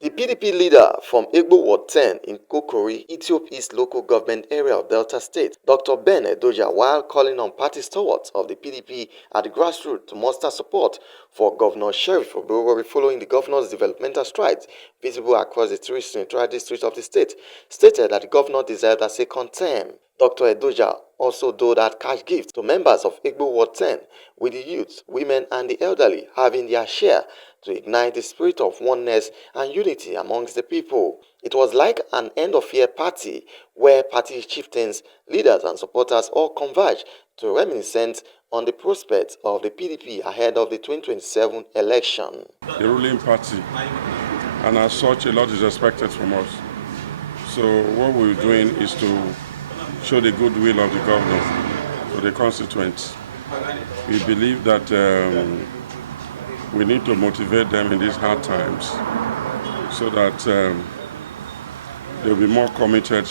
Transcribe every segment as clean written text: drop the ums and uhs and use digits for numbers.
The PDP leader from Egbo Ward 10 in Kokori, Ethiopia East local government area of Delta State, Dr. Ben Edoja, while calling on party stalwarts of the PDP at the grassroots to muster support for Governor Sheriff Oborori following the governor's developmental strides visible across the three senatorial districts of the state, stated that the governor deserved a second term. Dr. Edoja also doled out cash gifts to members of Egbo Ward 10, with the youths, women and the elderly having their share to ignite the spirit of oneness and unity amongst the people. It was like an end-of-year party where party chieftains, leaders and supporters all converged to reminiscence on the prospects of the PDP ahead of the 2027 election. The ruling party, and as such, a lot is expected from us. So what we're doing is to show the goodwill of the governor to the constituents. We believe that we need to motivate them in these hard times so that they'll be more committed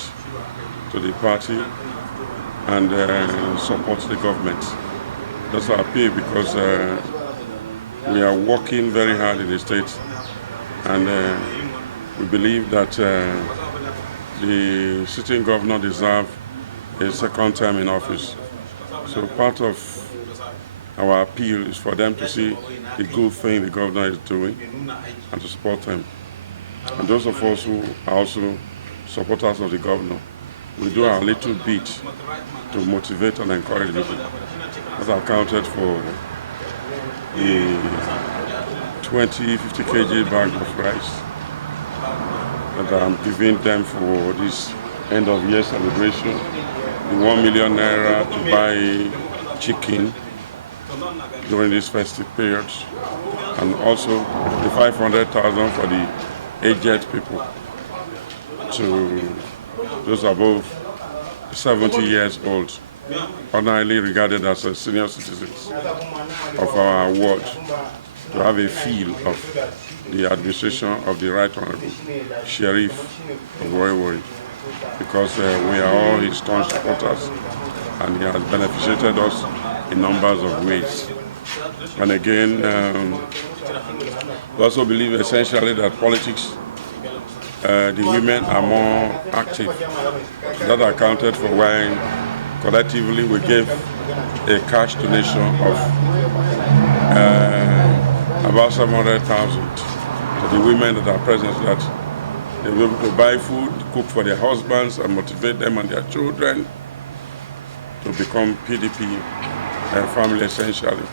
to the party and support the government. That's our appeal, because we are working very hard in the state, and we believe that the sitting governor deserves a second term in office. So part of our appeal is for them to see the good thing the governor is doing and to support them. And those of us who are also supporters of the governor, we do our little bit to motivate and encourage people. That accounted for the 50 kg bag of rice that I'm giving them for this end of year celebration, the 1 million naira to buy chicken during this festive period, and also the 500,000 for the aged people, to those above 70 years old, ordinarily regarded as senior citizens of our ward, to have a feel of the administration of the Right Honorable Sheriff Oborori, because we are all his staunch supporters and he has benefited us in numbers of ways. And again, we also believe essentially that politics, the women are more active. That accounted for why collectively we gave a cash donation of about 700,000 to the women that are present, so that they will be able to buy food, cook for their husbands, and motivate them and their children to become PDP family essentially.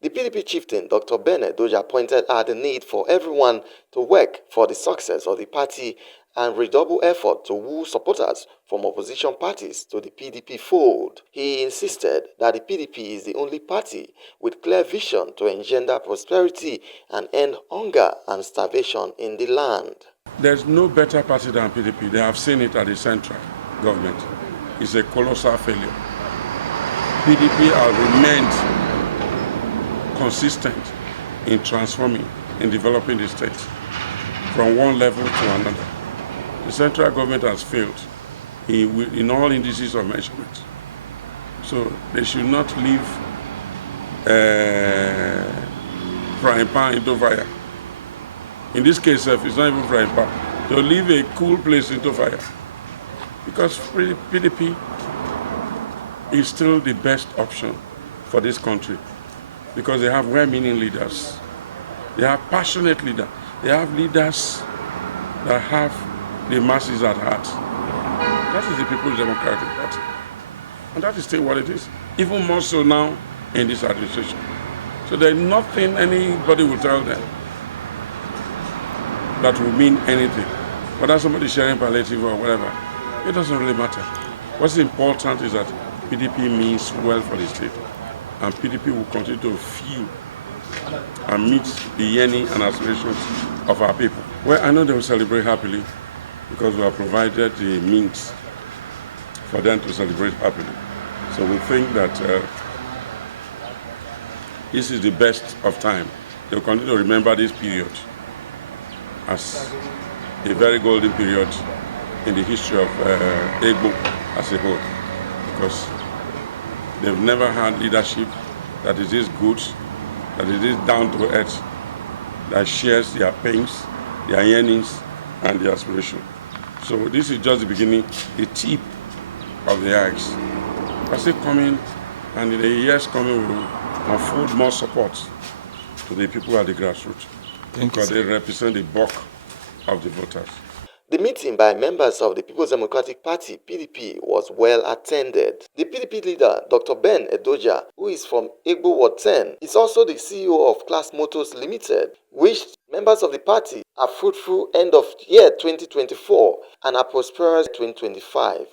The PDP chieftain, Dr. Ben Edoja, pointed out the need for everyone to work for the success of the party and redouble effort to woo supporters from opposition parties to the PDP fold. He insisted that the PDP is the only party with clear vision to engender prosperity and end hunger and starvation in the land. There's no better party than PDP. They have seen it at the central government. It's a colossal failure. PDP has remained consistent in transforming, in developing the state from one level to another. The central government has failed in all indices of measurement. So they should not leave frying pan into fire. In this case, it's not even frying pan. They'll leave a cool place into fire, because PDP is still the best option for this country, because they have well-meaning leaders. They have passionate leaders. They have leaders that have the masses at heart. That is the People's Democratic Party. And that is still what it is, even more so now in this administration. So there's nothing anybody will tell them that will mean anything. Whether somebody is sharing palliative or whatever, it doesn't really matter. What's important is that PDP means well for the state, and PDP will continue to feel and meet the yearning and aspirations of our people. Well, I know they will celebrate happily, because we have provided the means for them to celebrate happily. So we think that this is the best of time. They will continue to remember this period as a very golden period in the history of Egbo as a whole, because they've never had leadership that is this good, that is this down to earth, that shares their pains, their yearnings and their aspiration. So this is just the beginning, the tip of the ice. I see coming, and in the years coming, we will unfold more support to the people at the grassroots. Because they represent the bulk of the voters. The meeting by members of the People's Democratic Party (PDP) was well attended. The PDP leader, Dr. Ben Edoja, who is from Egbo Ward 10, is also the CEO of Class Motors Limited, wished members of the party a fruitful end of year 2024 and a prosperous 2025.